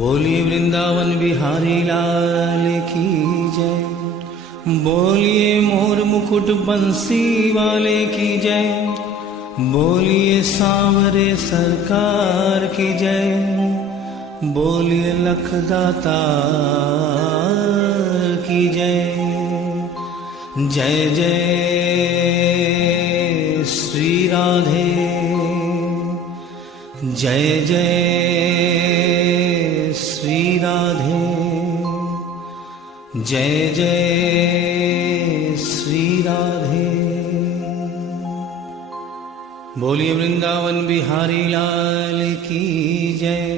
बोलिए वृंदावन बिहारी लाल की जय। बोलिए मोर मुकुट बंसी वाले की जय। बोलिए सांवरे सरकार की जय। बोलिए लखदाता की जय। जय जय श्री राधे। जय जय श्री राधे। जय जय श्री राधे। बोलिए वृंदावन बिहारी लाल की जय।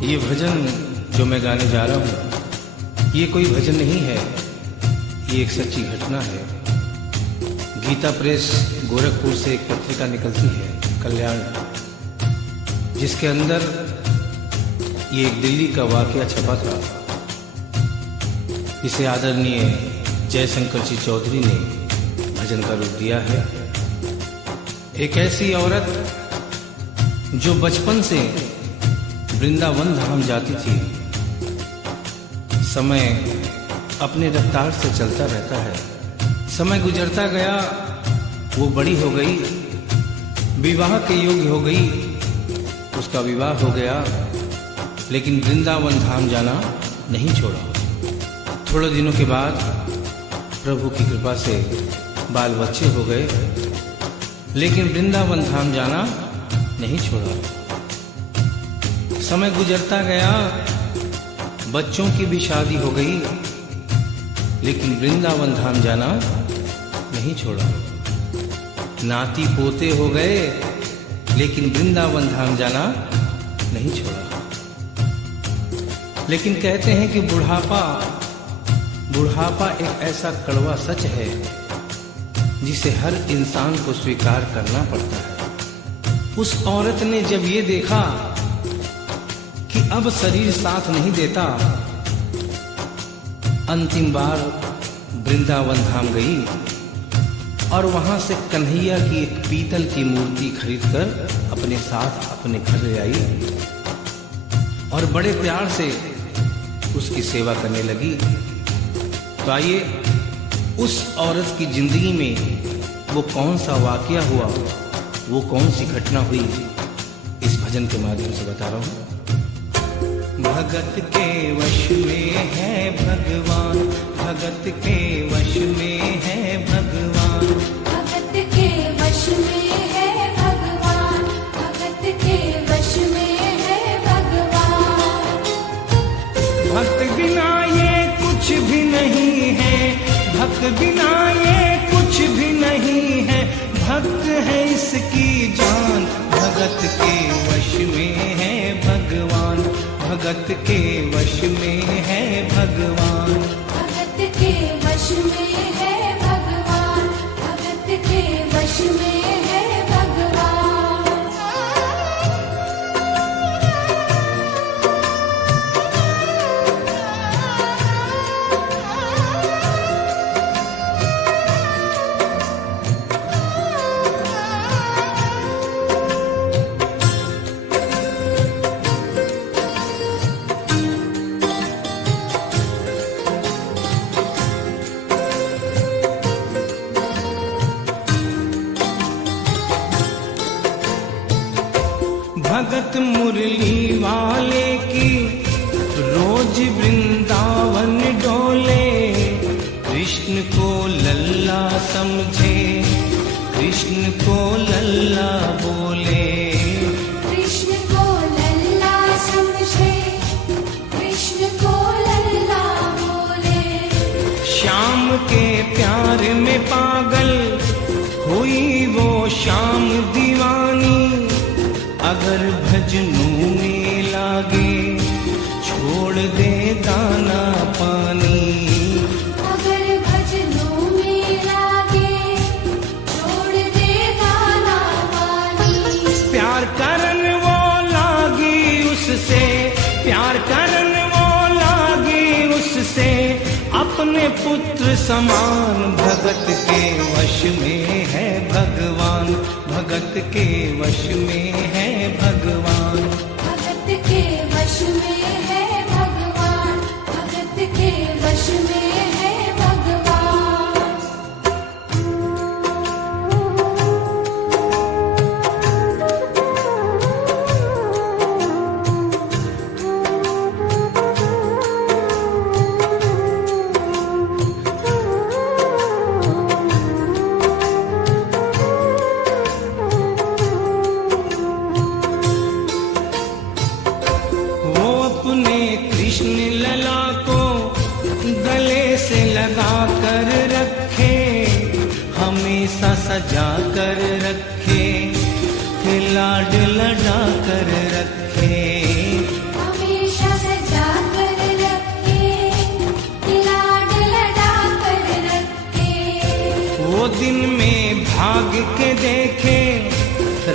ये भजन जो मैं गाने जा रहा हूँ, ये कोई भजन नहीं है, ये एक सच्ची घटना है। गीता प्रेस गोरखपुर से एक पत्रिका निकलती है, कल्याण, जिसके अंदर ये एक दिल्ली का वाकया छपा था, जिसे आदरणीय जयशंकर जी चौधरी ने भजन का रूप दिया है। एक ऐसी औरत जो बचपन से वृंदावन धाम जाती थी। समय अपने रफ्तार से चलता रहता है। समय गुजरता गया, वो बड़ी हो गई, विवाह के योग्य हो गई, उसका विवाह हो गया, लेकिन वृंदावन धाम जाना नहीं छोड़ा। थोड़े दिनों के बाद प्रभु की कृपा से बाल बच्चे हो गए, लेकिन वृंदावन धाम जाना नहीं छोड़ा। समय गुजरता गया, बच्चों की भी शादी हो गई, लेकिन वृंदावन धाम जाना नहीं छोड़ा। नाती पोते हो गए, लेकिन वृंदावन धाम जाना नहीं छोड़ा। लेकिन कहते हैं कि बुढ़ापा एक ऐसा कड़वा सच है जिसे हर इंसान को स्वीकार करना पड़ता है। उस औरत ने जब ये देखा कि अब शरीर साथ नहीं देता, अंतिम बार वृंदावन धाम गई और वहां से कन्हैया की एक पीतल की मूर्ति खरीदकर अपने साथ अपने घर ले आई और बड़े प्यार से उसकी सेवा करने लगी। तो आइए उस औरत की जिंदगी में वो कौन सा वाकया हुआ, वो कौन सी घटना हुई, इस भजन के माध्यम से बता रहा हूं। भगत के वश में है भगवान, भगत के वश में है भगवान, भगत के वश में है भगवान, भगत के वश में है भगवान। भक्त बिना ये कुछ भी नहीं है, भक्त बिना ये कुछ भी नहीं है, भक्त है इसकी जान। भगत के वश में है भगवान, भगत के वश में है भगवान, भगत के वश में है भगवान, भगत के वश में है भगवान। भगत मुरली वाले की रोज वृंदावन डोले, कृष्ण को लल्ला समझे, कृष्ण को लल्ला बोले, कृष्ण को लल्ला समझे, कृष्ण को लल्ला बोले। श्याम के प्यार में पागल हुई वो शाम दीवानी। अगर भजनों में लागे छोड़ दे दाना पानी। अगर भजनों में लागे छोड़ दे दाना पानी। प्यार करन वो लागी उससे, प्यार करन वो लागी उससे, अपने पुत्र समान। भगत के वश में है भगवान, भगत के वश में है भगवान। भगत के वश में है भगवान, भगत के वश में है भगवान। वो अपने कृष्ण लला को गले से लगा कर रखे, हमेशा सजा कर रखे, लाड लड़ा कर रखे। हमेशा सजा कर रखे, लाड लड़ा कर रखे। वो दिन में भाग के देखे,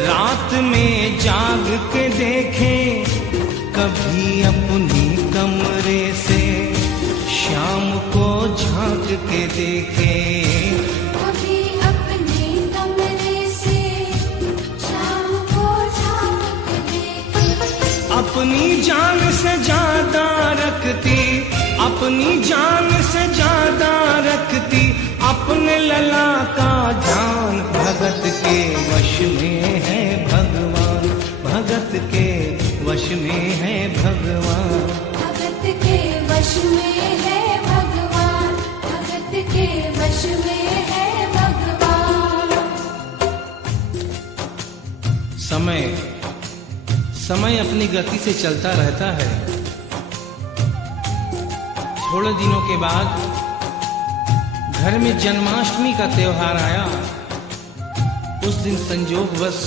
रात में जाग के देखे, कभी अपनी कमरे से शाम को झांक के देखे। कभी अपने कमरे से शाम को झांक के देखे। अपनी जान से ज्यादा रखती, अपनी जान से ज्यादा रखती, अपने लला का ध्यान। भगत के वश में है भगवान, भगत के वश में है भगवान। भगत के वश में है भगवान, भगत के वश में है भगवान। समय समय अपनी गति से चलता रहता है। थोड़े दिनों के बाद घर में जन्माष्टमी का त्योहार आया। उस दिन संयोगवश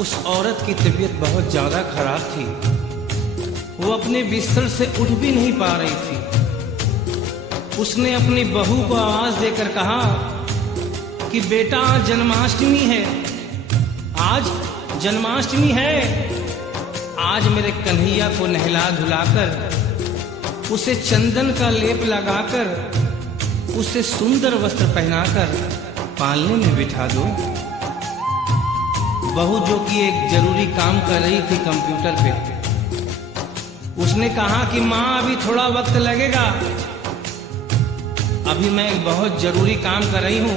उस औरत की तबीयत बहुत ज्यादा खराब थी। वो अपने बिस्तर से उठ भी नहीं पा रही थी। उसने अपनी बहू को आवाज देकर कहा कि बेटा आज जन्माष्टमी है, आज जन्माष्टमी है। आज मेरे कन्हैया को नहला धुलाकर, उसे चंदन का लेप लगाकर, उसे सुंदर वस्त्र पहनाकर पालने में बिठा दो। बहू जो कि एक जरूरी काम कर रही थी कंप्यूटर पे, उसने कहा कि माँ अभी थोड़ा वक्त लगेगा, अभी मैं एक बहुत जरूरी काम कर रही हूँ।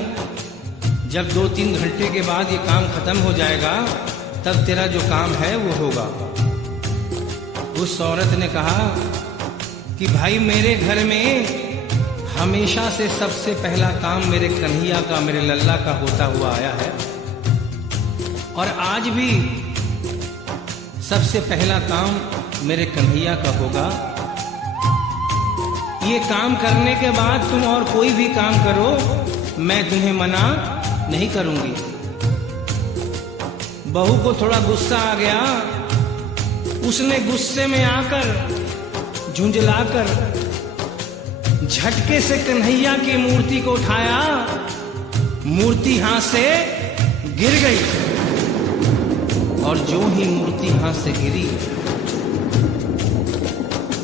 जब 2-3 घंटे के बाद ये काम खत्म हो जाएगा तब तेरा जो काम है वो होगा। उस औरत ने कहा कि भाई मेरे घर में हमेशा से सबसे पहला काम मेरे कन्हैया का, मेरे लल्ला का होता हुआ आया है, और आज भी सबसे पहला काम मेरे कन्हैया का होगा। ये काम करने के बाद तुम और कोई भी काम करो, मैं तुम्हें मना नहीं करूंगी। बहू को थोड़ा गुस्सा आ गया। उसने गुस्से में आकर, झुंझलाकर झटके से कन्हैया की मूर्ति को उठाया। मूर्ति हाथ से गिर गई, और जो ही मूर्ति हाथ से गिरी,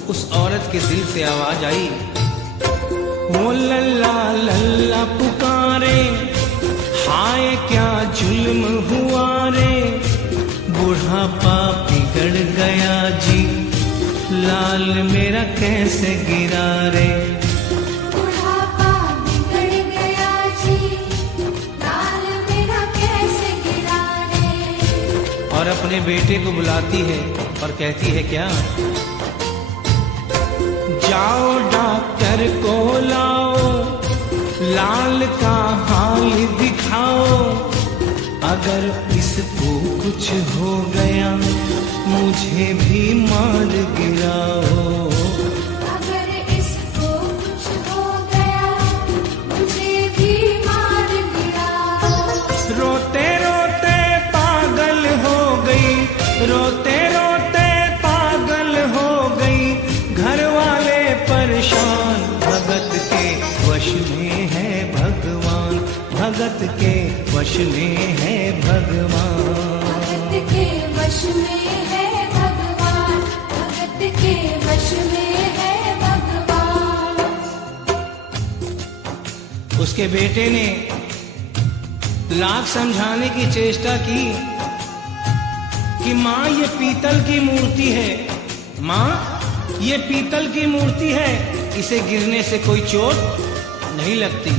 उस औरत के दिल से आवाज आई, वो लल्ला लल्ला पुकारे, हाय क्या जुल्म हुआ रे, बुढ़ापा बिगड़ गया जी, लाल मेरा कैसे गिरा रे। बुढ़ापा बिगड़ गया जी, लाल मेरा कैसे गिरा रे। और अपने बेटे को बुलाती है और कहती है क्या, जाओ डॉक्टर को लाओ, लाल का हाल दिखाओ, अगर इसको कुछ हो गया मुझे भी मार गिराओ। अगर इसको कुछ हो गया वश में है भगवान, भगत के वश में है भगवान। भगत के वश में है भगवान, भगत के वश में है भगवान। उसके बेटे ने लाख समझाने की चेष्टा की कि माँ ये पीतल की मूर्ति है, माँ ये पीतल की मूर्ति है, इसे गिरने से कोई चोट नहीं लगती।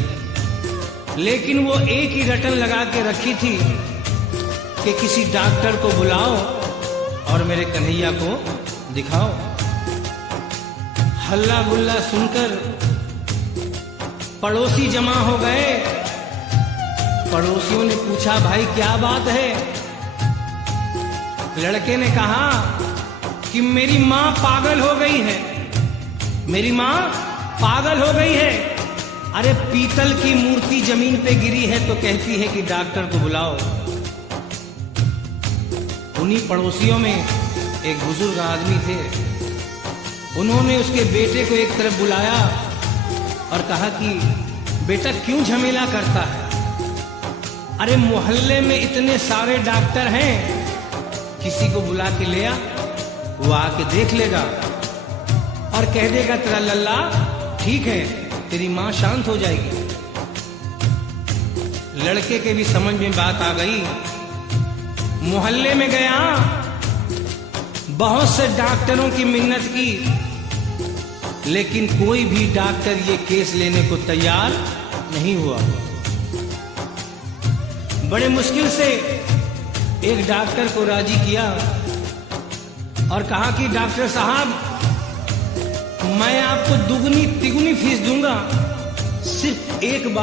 लेकिन वो एक ही रटन लगा के रखी थी कि किसी डॉक्टर को बुलाओ और मेरे कन्हैया को दिखाओ। हल्ला गुल्ला सुनकर पड़ोसी जमा हो गए। पड़ोसियों ने पूछा, भाई क्या बात है? लड़के ने कहा कि मेरी माँ पागल हो गई है, मेरी माँ पागल हो गई है। अरे पीतल की मूर्ति जमीन पे गिरी है तो कहती है कि डॉक्टर को बुलाओ। उन्हीं पड़ोसियों में एक बुजुर्ग आदमी थे। उन्होंने उसके बेटे को एक तरफ बुलाया और कहा कि बेटा क्यों झमेला करता है? अरे मोहल्ले में इतने सारे डॉक्टर हैं, किसी को बुला के ले आ, वो आके देख लेगा और कह देगा तेरा लल्ला ठीक है, तेरी मां शांत हो जाएगी। लड़के के भी समझ में बात आ गई। मोहल्ले में गया, बहुत से डॉक्टरों की मिन्नत की, लेकिन कोई भी डॉक्टर ये केस लेने को तैयार नहीं हुआ। बड़े मुश्किल से एक डॉक्टर को राजी किया और कहा कि डॉक्टर साहब मैं आपको दुगनी तिगुनी फीस दूंगा, सिर्फ एक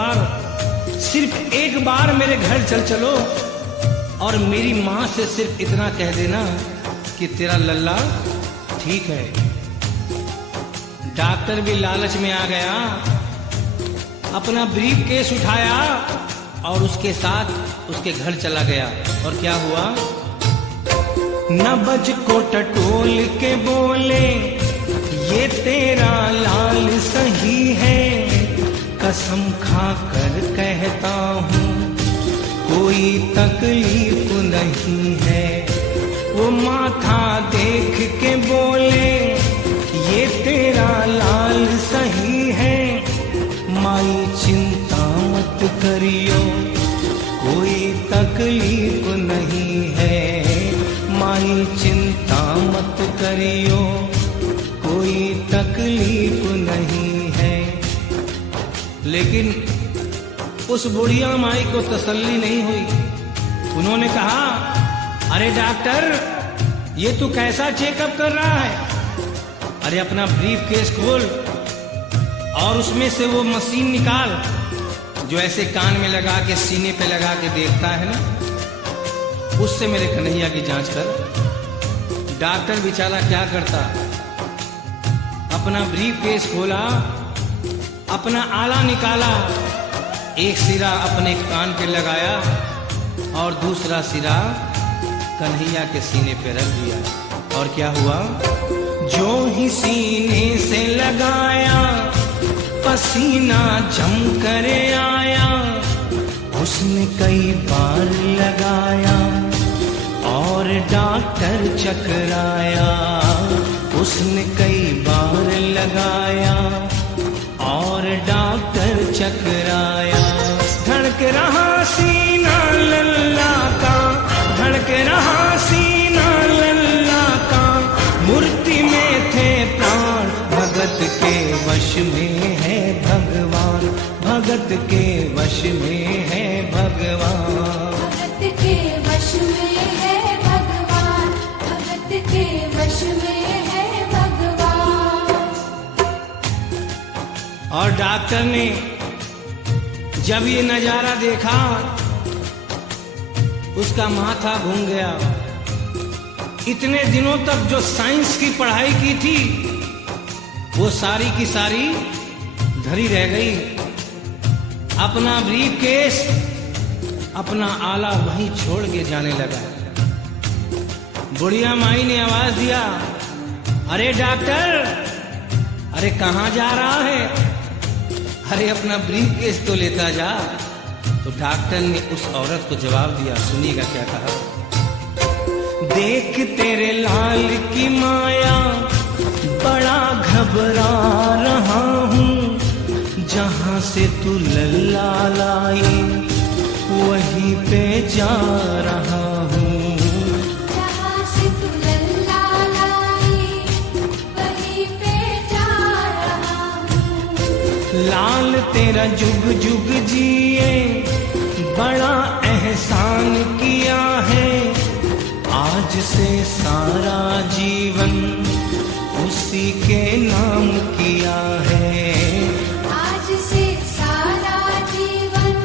बार मेरे घर चलो और मेरी मां से सिर्फ इतना कह देना कि तेरा लल्ला ठीक है। डॉक्टर भी लालच में आ गया, अपना ब्रीफ केस उठाया और उसके साथ उसके घर चला गया। और क्या हुआ? नबज को टटोल के बोले, ये तेरा लाल सही है, कसम खाकर कहता हूँ कोई तकलीफ नहीं है। वो माथा देख के बोले, ये तेरा लाल सही है, माई चिंता मत करियो कोई तकलीफ नहीं है, माई चिंता मत करियो कोई तकलीफ नहीं है। लेकिन उस बुढ़िया माई को तसल्ली नहीं हुई। उन्होंने कहा, अरे डॉक्टर ये तू कैसा चेकअप कर रहा है? अरे अपना ब्रीफ केस खोल और उसमें से वो मशीन निकाल जो ऐसे कान में लगा के सीने पे लगा के देखता है ना, उससे मेरे कन्हैया की जांच कर। डॉक्टर बेचारा क्या करता, अपना ब्रीफ केस खोला, अपना आला निकाला, एक सिरा अपने कान पे लगाया और दूसरा सिरा कन्हैया के सीने पे रख दिया। और क्या हुआ? जो ही सीने से लगाया, पसीना जम कर आया, उसने कई बार लगाया और डॉक्टर चकराया, उसने कई बार लगाया और डॉक्टर चकराया। धड़क रहा सीना लल्ला का, धड़क रहा सीना लल्ला का, मूर्ति में थे प्राण, भगत के वश में है भगवान, भगत के वश में है भगवान। भगत के वश में है भगवान, भगत के वश में है भगवान। और डॉक्टर ने जब ये नजारा देखा, उसका माथा घूम गया। इतने दिनों तक जो साइंस की पढ़ाई की थी, वो सारी की सारी धरी रह गई। अपना ब्रीफ केस, अपना आला वहीं छोड़ के जाने लगा। बुढ़िया माई ने आवाज दिया, अरे डॉक्टर, अरे कहाँ जा रहा है? अरे अपना ब्रीफ केस तो लेता जा। तो डॉक्टर ने उस औरत को जवाब दिया, सुनिएगा क्या कहा। देख तेरे लाल की माया बड़ा घबरा रहा हूँ, जहाँ से तू लल्ला लाई वहीं पे जा रहा हूँ। जहाँ से तू लल्ला लाई वहीं पे जा रहा हूँ। लाल तेरा जुग जुग जिए बड़ा एहसान किया है, आज से सारा जीवन उसी के नाम किया है। आज से सारा जीवन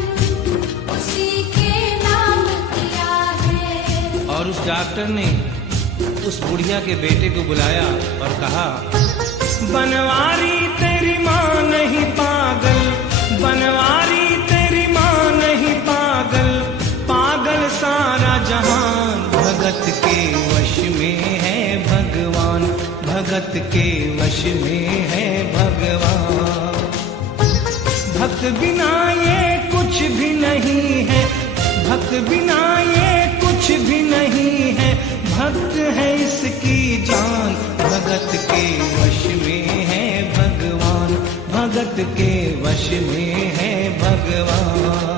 उसी के नाम किया है। और उस डॉक्टर ने उस बुढ़िया के बेटे को बुलाया और कहा, बनवारी तेरी माँ नहीं पागल, बनवारी तेरी माँ नहीं पागल, पागल सारा जहान, भगत के वश में है भगवान, भगत के वश में है भगवान। भक्त बिना ये कुछ भी नहीं है, भक्त बिना ये कुछ भी नहीं है, भक्त है इसकी जान, भगत के वश में है भगवान, भगत के वश में है भगवान।